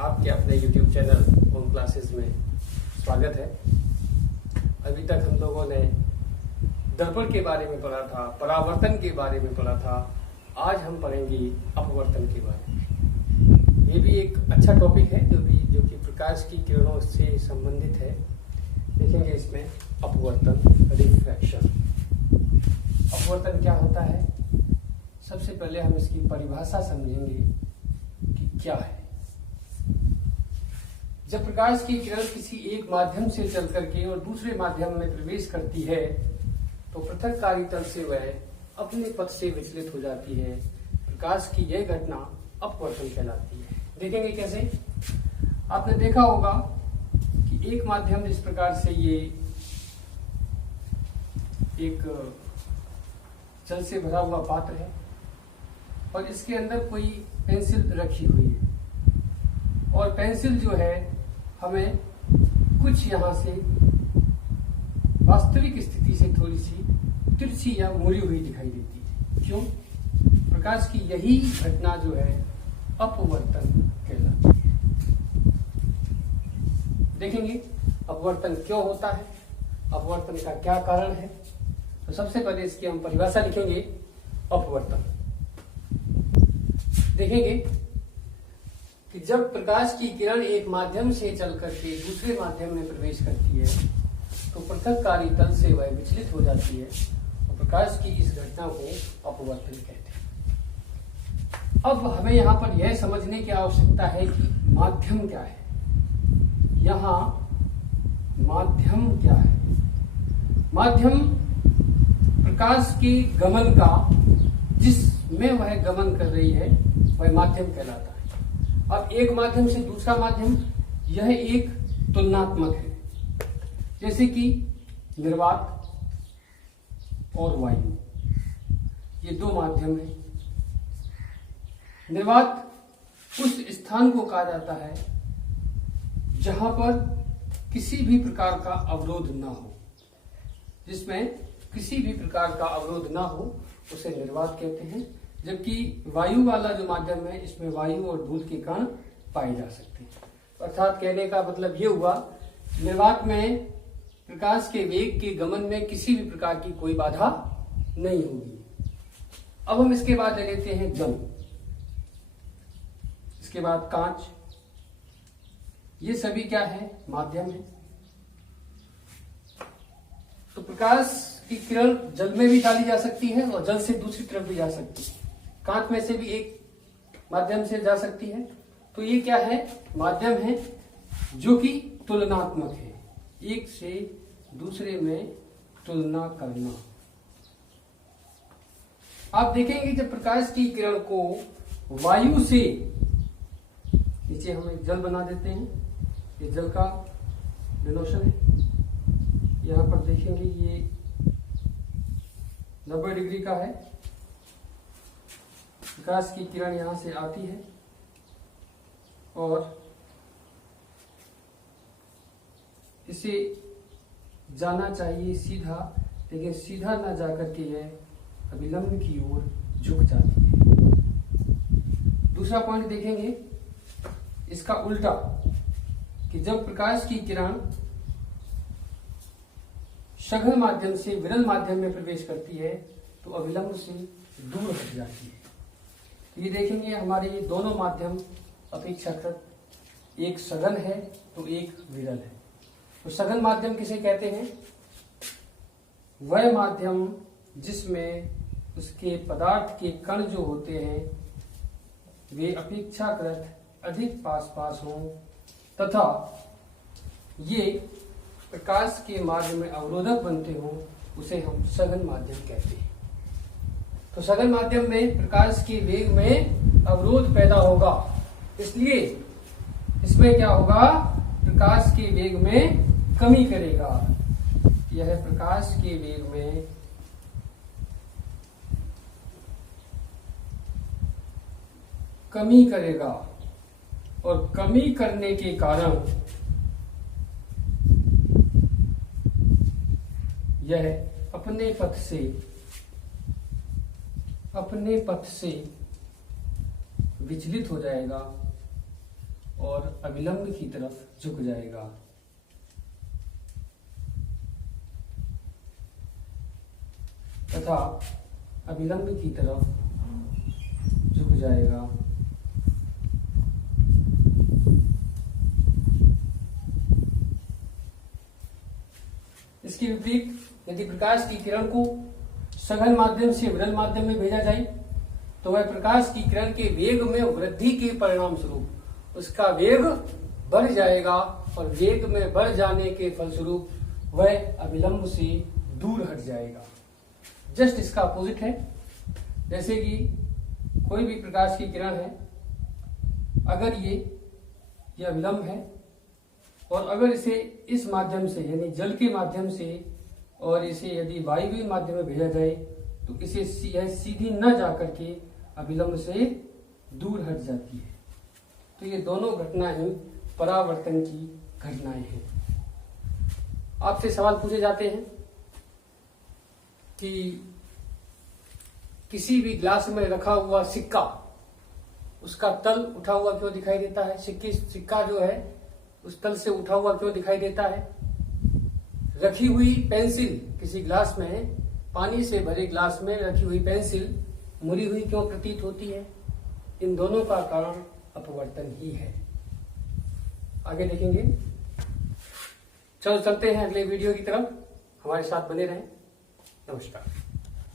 आपके अपने YouTube channel home classes में स्वागत है। अभी तक हम लोगों ने दर्पण के बारे में पढ़ा था, परावर्तन के बारे में पढ़ा था। आज हम पढ़ेंगे अपवर्तन के बारे में। ये भी एक अच्छा टॉपिक है जो कि प्रकाश की किरणों से संबंधित है। देखेंगे इसमें अपवर्तन, रिफ्रैक्शन। अपवर्तन क्या होता है? सबसे पहले हम इसकी परिभाषा समझेंगे कि क्या है। जब प्रकाश की किरण किसी एक माध्यम से चल करके और दूसरे माध्यम में प्रवेश करती है तो पृथक्कारी तल से वह अपने पथ से विचलित हो जाती है। प्रकाश की यह घटना अपवर्तन कहलाती है। देखेंगे कैसे। आपने देखा होगा कि एक माध्यम इस प्रकार से ये एक जल से भरा हुआ पात्र है और इसके अंदर कोई पेंसिल रखी हुई है और पेंसिल जो है हमें कुछ यहाँ से वास्तविक स्थिति से थोड़ी सी तिरछी या मुड़ी हुई दिखाई देती है। क्यों? प्रकाश की यही घटना जो है अपवर्तन कहलाती है। देखेंगे अपवर्तन क्यों होता है, अपवर्तन का क्या कारण है। तो सबसे पहले इसकी हम परिभाषा लिखेंगे। अपवर्तन देखेंगे कि जब प्रकाश की किरण एक माध्यम से चल करके दूसरे माध्यम में प्रवेश करती है तो पृथक्कारी तल से वह विचलित हो जाती है और प्रकाश की इस घटना को अपवर्तन कहते हैं। अब हमें यहाँ पर यह समझने की आवश्यकता है कि माध्यम क्या है। यहाँ माध्यम क्या है? माध्यम प्रकाश के गमन का, जिसमें वह गमन कर रही है, वह माध्यम कहलाता है। अब एक माध्यम से दूसरा माध्यम, यह एक तुलनात्मक है। जैसे कि निर्वात और वायु, ये दो माध्यम है। निर्वात उस स्थान को कहा जाता है जहां पर किसी भी प्रकार का अवरोध ना हो। जिसमें किसी भी प्रकार का अवरोध ना हो उसे निर्वात कहते हैं। जबकि वायु वाला जो माध्यम है, इसमें वायु और धूल के कण पाए जा सकते हैं। अर्थात कहने का मतलब ये हुआ, निर्वात में प्रकाश के वेग के गमन में किसी भी प्रकार की कोई बाधा नहीं होगी। अब हम इसके बाद ले लेते हैं जल, इसके बाद कांच। ये सभी क्या है? माध्यम है। तो प्रकाश की किरण जल में भी डाली जा सकती है और जल से दूसरी तरफ भी जा सकती है। कांच में से भी एक माध्यम से जा सकती है। तो ये क्या है? माध्यम है जो कि तुलनात्मक है, एक से दूसरे में तुलना करना। आप देखेंगे जब प्रकाश की किरण को वायु से, नीचे हम एक जल बना देते हैं, ये जल का डिनोशन है। यहां पर देखेंगे ये 90 डिग्री का है। प्रकाश की किरण यहां से आती है और इसे जाना चाहिए सीधा, लेकिन सीधा ना जाकर के यह अभिलंब की ओर झुक जाती है। दूसरा पॉइंट देखेंगे इसका उल्टा, कि जब प्रकाश की किरण सघन माध्यम से विरल माध्यम में प्रवेश करती है तो अभिलंब से दूर हट जाती है। तो ये देखेंगे हमारे ये दोनों माध्यम अपेक्षाकृत, एक सघन है तो एक विरल है। तो सघन माध्यम किसे कहते हैं? वह माध्यम जिसमें उसके पदार्थ के कण जो होते हैं वे अपेक्षाकृत अधिक पास पास हों तथा ये प्रकाश के मार्ग में अवरोधक बनते हों, उसे हम सघन माध्यम कहते हैं। तो सघन माध्यम में प्रकाश के वेग में अवरोध पैदा होगा, इसलिए इसमें क्या होगा? प्रकाश के वेग में कमी करेगा। यह प्रकाश के वेग में कमी करेगा और कमी करने के कारण यह अपने पथ से विचलित हो जाएगा और अविलंब की तरफ झुक जाएगा। तथा अविलंब की तरफ झुक जाएगा। इसके विपरीत यदि प्रकाश की किरण को सघन माध्यम से विरल माध्यम में भेजा जाए तो वह प्रकाश की किरण के वेग में वृद्धि के परिणाम स्वरूप उसका वेग बढ़ जाएगा और वेग में बढ़ जाने के फलस्वरूप वह अविलंब से दूर हट जाएगा। जस्ट इसका अपोजिट है। जैसे कि कोई भी प्रकाश की किरण है, अगर ये अविलंब है और अगर इसे इस माध्यम से यानी जल के माध्यम से और इसे यदि वायवीय माध्यम में भेजा जाए तो इसे यह सीधी न जाकर के अविलंब से दूर हट जाती है। तो ये दोनों घटनाएं परावर्तन की घटनाएं हैं। आपसे सवाल पूछे जाते हैं कि किसी भी ग्लास में रखा हुआ सिक्का, उसका तल उठा हुआ क्यों दिखाई देता है? सिक्का जो है उस तल से उठा हुआ क्यों दिखाई देता है? रखी हुई पेंसिल, किसी ग्लास में, पानी से भरे ग्लास में रखी हुई पेंसिल मुड़ी हुई क्यों प्रतीत होती है? इन दोनों का कारण अपवर्तन ही है। आगे देखेंगे। चलो चलते हैं अगले वीडियो की तरफ। हमारे साथ बने रहें। नमस्कार।